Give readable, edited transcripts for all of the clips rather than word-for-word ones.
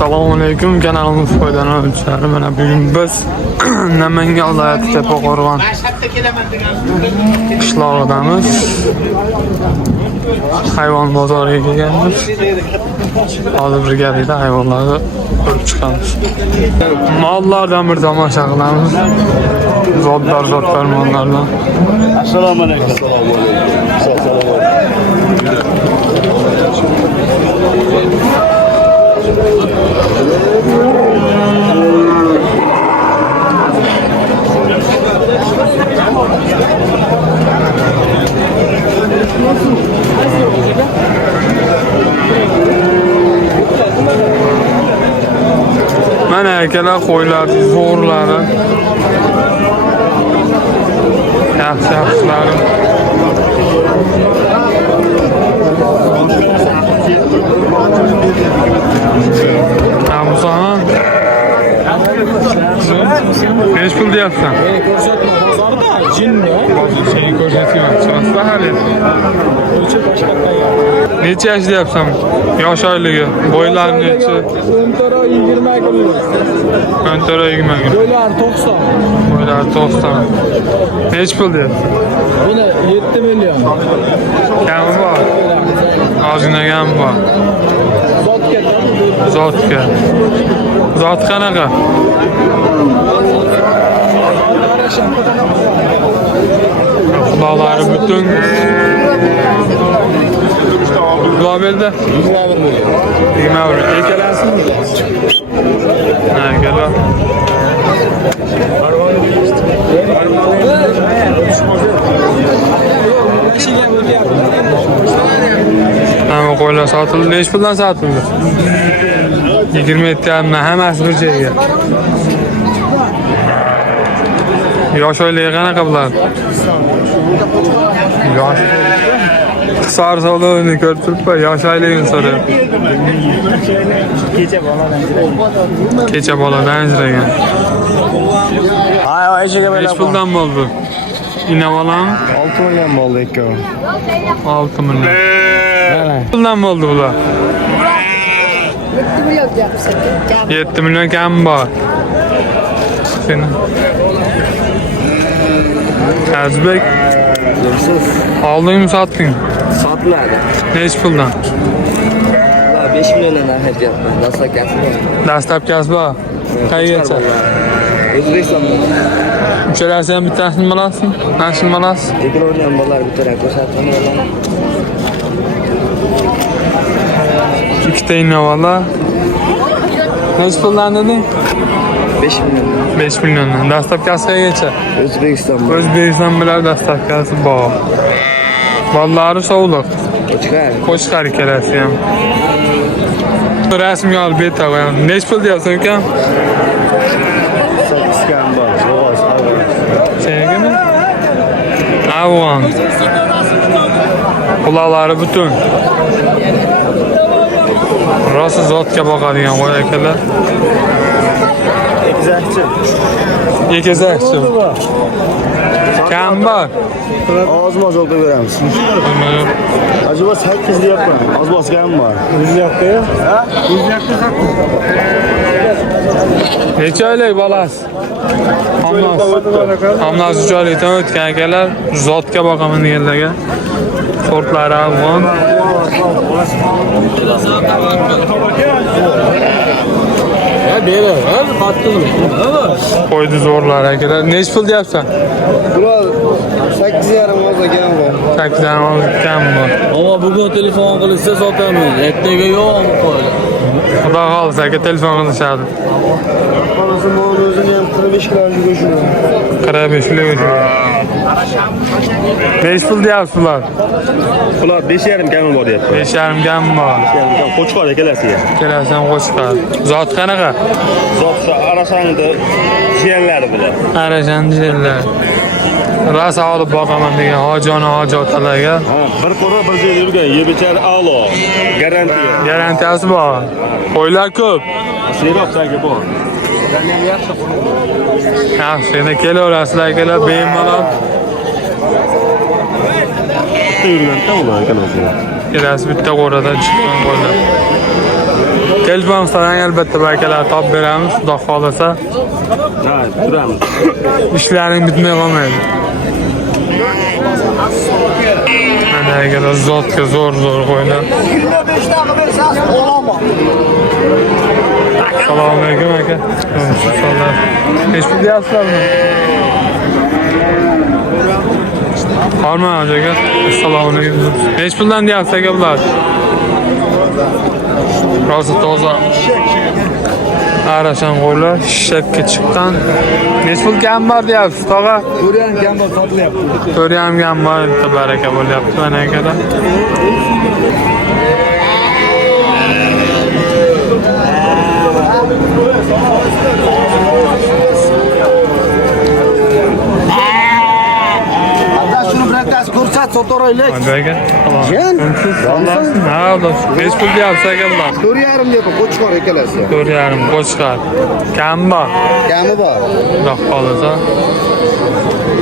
Assalomu alaykum kanalimiz foydalanuvchilari. Mana bugun biz Namangan viloyati Tepaqo'rg'on qishlog'idamiz. Hayvon bozoriga kelganmiz. Hozir birgalikda hayvonlarni ko'rib chiqamiz. Mollardan bir tomosha qilamiz. Zotlar mollardan. Assalomu alaykum. Mana akalar qo'ylar, zo'rlari. Yaxshi-yaxshilari. Musa, besh pul deyapsan. Ko'rsatma bozorda jinni. Seni ko'rsatyapman. Chiqasizlar hali. Necha yosh deyapsan? Yosh oyligi, bo'ylari necha? 20 kunlik. 20 kun. Bo'ylari 90. Bo'ylari 90. Necha pul deyapsan? Buni 7 million. Kami bor. Ozgina kami bor. Zotga. Zot qanaqa? Quloqlari butun. Globelda 21 million. 21. Ikkalasimi? Ha, ikkalar. Hamma qo'ylar sotildi. Necha puldan sotildi? 27 tamdan hammasi bir joyga. Yosh oyligi qanaqa bo'ladi? Yosh. Qisar savdoni ko'rib turibman, yosh oyligini so'rayapti. Kecha boladan ajragan. Necha puldan bo'ldi? İnavalan 6 million bo'ldi ikkovi. 6 million. Puldan bo'ldi bular? 7 million yapsak. 7 million kam bor. Seni. Azbek. Yusuf. Aldingmi sotding? Sotiladi. Necha puldan? 5 milliondan aytyapman. Dastlabkasi bor. Qayergacha? O'zbekistonda. Uchalasi ham bittasini olasizmi? Nasini olasiz? Ekronni ham bolalar bitta ko'rsatdim bo'laman. Ikkita innovalar. Necha puldan deding? 5 million. 5 milliondan. Dastlabkasi qayergacha? O'zbekiston. O'zbekiston bilan dastlabkasi bor. Bolalari sovliq. Qo'shqar ikkalasi ham. Rasmga olib beta qo'yam. Necha pul deyapsan ukam? Senigami? Afg'on. Quloqlari butun. Rosa zotga boqadigan qo'y akalar. Egizakchi. Kam bor? Oz-moz olib beramiz. Acaba 8 deyapman. Oz-moz kam bor. 100 yoqda-yu? Ha? 100 yoqda sotdim. Necha oylik bolasi? Hamlas 3 oylikdan o'tgan akalar, zotga boqaman deganlarga. Sortlari afg'on. Ha, bera. Ha, qattiqmi? Qo'ydi zo'rlar akalar. Necha pul deyapsan? Bular 8,5 olsa kam bor. 8,5 kam bor. Ama bugün telefon qilishsa sotamiz. Ertaga yo'qmi qo'ylar. Xudo xolisa aka telefon qilishadi. Qolasa mol o'zini ham 45 kiloga go'shadi. 45 kilo go'shadi. 5 pul deyapsiz bular. Bular 5,5 kami bor deyapti. 5,5 kam bor. Qo'chqor kelasiga. Kelasi ham qo'shqar. Zot qanaqa? Zotsa Arashanni jiyanlari bular. Arashan jiyanlar. Rosa olib boqaman degan hojotalarga. Ha, bir qo'ra bir joyda yurgan, yebichar a'lo. Garantiya. Garantiyasi bor. Qo'ylar ko'p. Seroq sanga bor. Yaxshi, endi kelaverasizlar akalar, bemalol. Bitta yurgan-da ular ekan o'zi. Kelasi bitta qo'radan chiqqan qo'ylar. Kelishmoqchilar albatta barakalar topib beramiz, xudo xolasa. Ha, turamiz. İşlerin bitmey qolmaydi. Mana agar zotga zo'r qo'ylar. 25 daqiqa bersangiz olaman. Assalomu alaykum aka. Inshaalloh. Hech bir deyapsizlarmi? Hormon aka. Assalomu alaykum. Hech puldan deyapsiz aka bular. Rosa toza. Arashan qo'ylar shishakka chiqqan. Nech pul kam bor deyapsiz, tog'a? 4,5 kam bor sotilyapti. 4,5 kam bor, baraka bo'lyapti mana akada. Shuni birontasi ko'rsat, sotoraylik. Aka. Jen? Ha, hech pul deyapsiz aka bular. 4,5 deyapman, qo'chqor ikkalasi. 4,5 qo'shqar. Kam bor. Kami bor. Xudo xolasa.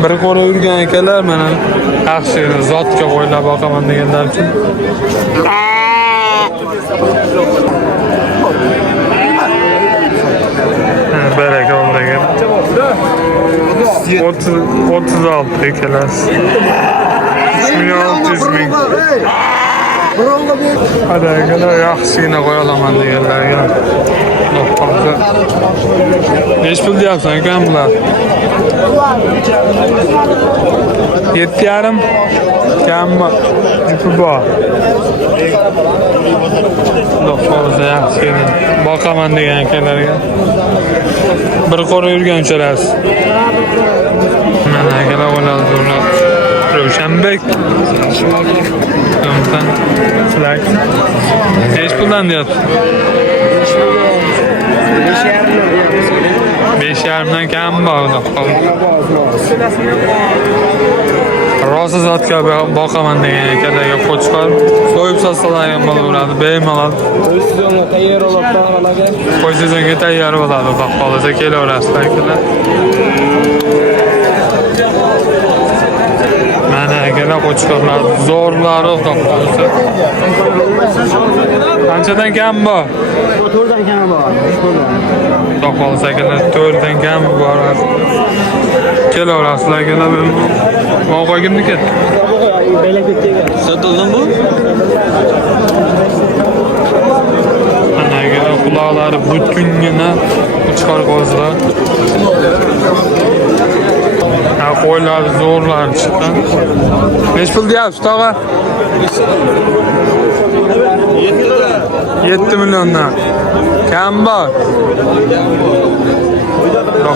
Bir qo'ra yurgan akalar mana yaxshi zotga qo'ylab boqaman deganlar uchun. Baraka bo'ldi. 36 ikkalasi. 3,6 ming. Hadi akalar yaxshigina qo'ya olaman deganlarga. Neç pul deyapsan ekan bular? 7,5 kam bor. Jupi bor. Xudo yaxshigina boqaman degan akalarga. Bir qo'ra yurgan ucharasiz. Mana akalar bo'ladi zo'rlar. Ravshanbek. Yomsan. Flak. Neç puldan deyapsiz? 5,5dan kam bor. Rosa zotga boqaman degan akalarga qo'chqor so'yib sotsalar ham bo'laveradi, bemalol. Qo'y sezonga tayyor bo'ladi, xudo xolasa kelaverasizlar akalar. Mana akalar qo'chqorlar zo'rlari, xudo xolasa. Qanchadan kam bor? 4dan kam bor. Xudo xolasa akalar 4dan kam bor. Kelaverasizlar akalar. Mavqogimniki. Sotildimi bu? Mana akalar quloqlari butungina chiqar qo'zlar. Ha, qo'ylar zo'rlar chiqqan. Nech pul deyapsiz, tog'a? 7 milliondan. Kam bor.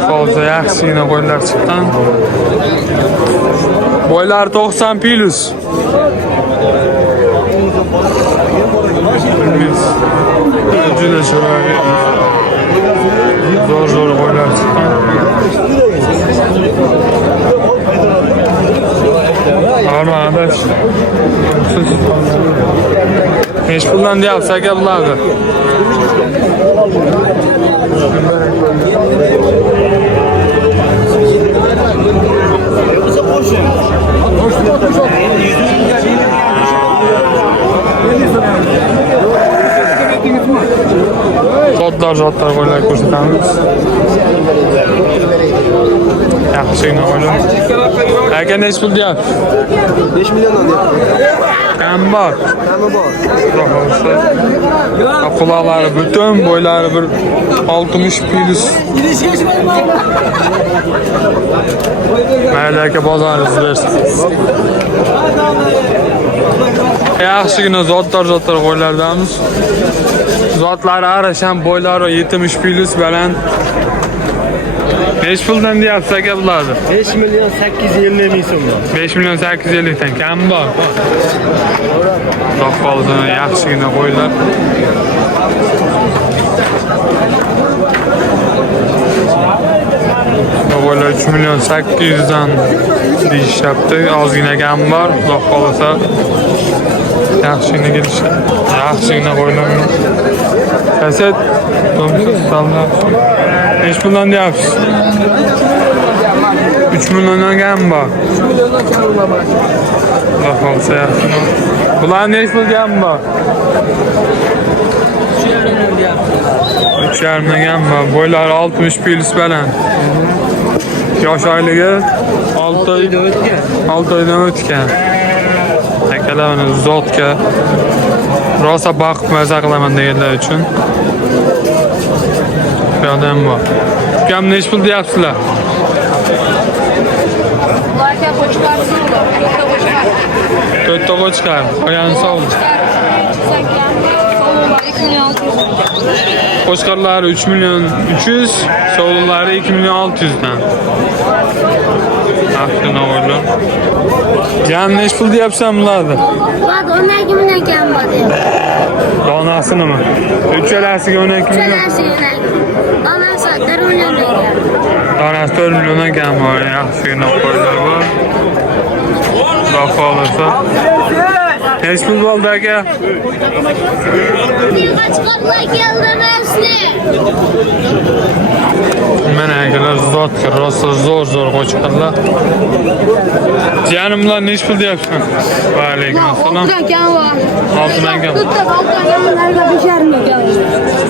Xudo yaxshigina qo'ylar chiqqan. Boylar 90 plus. Juda chiroyli. Zo'r qo'ylar chiqqan. Armada. Hech puldan deyapsiz aka bularni. Zotlar qo'ylar ko'rsatamiz. Yaxshigina qo'ylar. Aka nech pul deyapsiz? 5 milliondan deyapman. Kam bor. Kami bor. Quloqlari butun, bo'ylari bir 60 plus. Mayli aka bozoringiz bersin. Yaxshigina zotlar qo'ylardamiz. Zotlari arashan bo'ylari 70 plus baland. Nech puldan deyapsiz aka bularni? 5 million 850 ming so'm. 5 million 850 dan kam bor. Xudo xolasa yaxshigina qo'ylar. Bo'lar 3 million 800 dan deyishyapti. Ozgina kam bor. Xudo xolasa yaxshigina kelishadi. Yaxshigina qo'ylar. Kaset tomsiz sallar. Nech puldan deyapsiz? 3 milliondan kam bor. Xudo xolasa yaxshigina. Bular nech pul kam bor? 3,5 million var. Boylari 60 plus baland. Yosh oyligi 6 oydan o'tgan. Akalarni zotga rosa baxt maza qilaman deganlar uchun. Bu yerda ham bor. Ukam nechi pul deyapsizlar? Ularga qo'chqar suvlar, to'rtta qo'chqar. 4 ta qo'chqar. Qolgani sovul. Qo'chqarlari 3 million 300, sovulları 2 million 600 dan. Aslında o'g'lim. Jan nechi pul deyapsan bularni? Bak 12 million kam bor. Donasinimi? Uchalasiga 12 million. Uchalasi donasi 4 million ekan. Donasi 4 milliondan kam bor. Yaxshigina qo'ylar bor. Xudo xohlasa. Nechi pul bo'ldi aka? Qo'chqarlar keldi Mana akalar zotga rosa zo'r qo'chqarlar. Jiyanimlar nechi pul deyapsan? Va alaykum assalom. kam bor. 6 dan kam. To'rttalarga 5,5 million.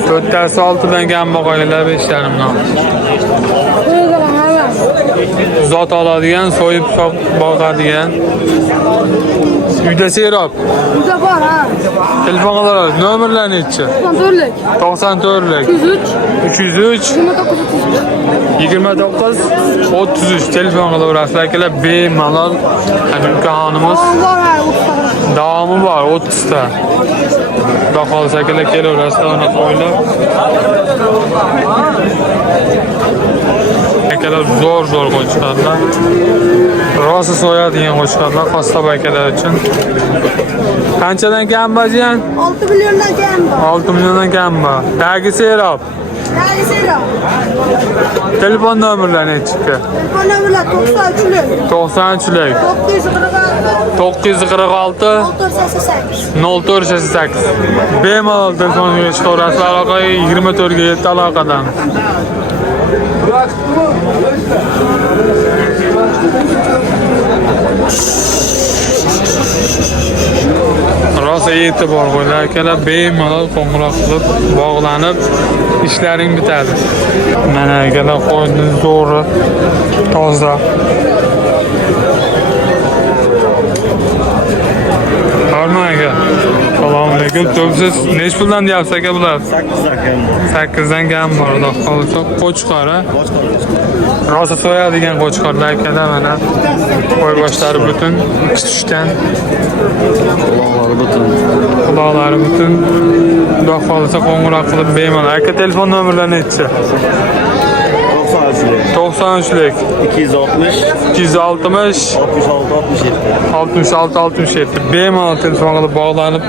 To'rttasi 6 dan kam boqaylar 5,5 million. Zot oladigan, so'yib boqadigan. Uyda serob. Uyda bor ha. Telefon qilaveradi. Nomerlar nechi? 94lik 303 29 33 telefon qilaverasizlar akalar. Bemalol ukaxonimiz davomi bor 30 ta. Xudo xohlasa akalar kelaverasizlar uni qo'ylab. Akalar zo'r qo'chqarlar. Rosa so'yadigan qo'chqarlar xostab akalar uchun. Qanchadan kam bajiyan? 6 milliondan kam bor. 6 milliondan kam bor. Tagi serob. Tagi serob. Telefon nomerlari nechi? Telefon nomerlar 93lik 946 0488. Bemalol telefonga chiqaverasizlar. Aloqa 24 ga 7 aloqadan. Rosa e'tibor qo'ylar akalar, bemalol qo'ng'iroq qilib bog'lanib ishlaring bitadi. Mana akalar qo'yni zo'ri toza. Hormon aka. Assalomu alaykum. Siz nechi puldan deyapsiz aka bular? 8 dan kam bor. Xudo xohlasa qo'chqor ha. Rosa so'yadigan qo'chqorlar akalar mana. Qo'y boshlari butun, ichi tushgan. Quloqlari butun. Xudo xohlasa qo'ng'iroq qilib bemalol. Aka telefon nomerlari nechi? 93lik 260 260 66 67. Bemalol telefon qilib bog'lanib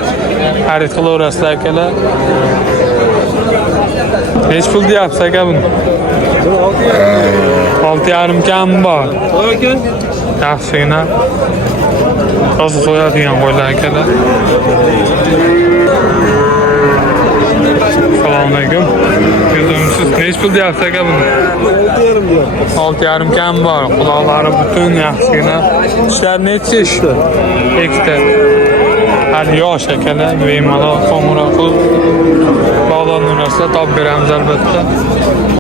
xarid qilaverasizlar akalar. Nechi pul deyapsiz aka buni? 6,5 kam bor. Yaxshigina. Rosa so'yadigan qo'ylar akalar. Assalomu alaykum. Siz nechi pul deyapsiz aka buni? 6,5 kam bor. Quloqlari butun yaxshigina. Ishlar nechi ishdi? Ikkita. Hali yosh akalar, bemalol qo'ng'iroq qilib bog'lanursa topib beramiz albatta.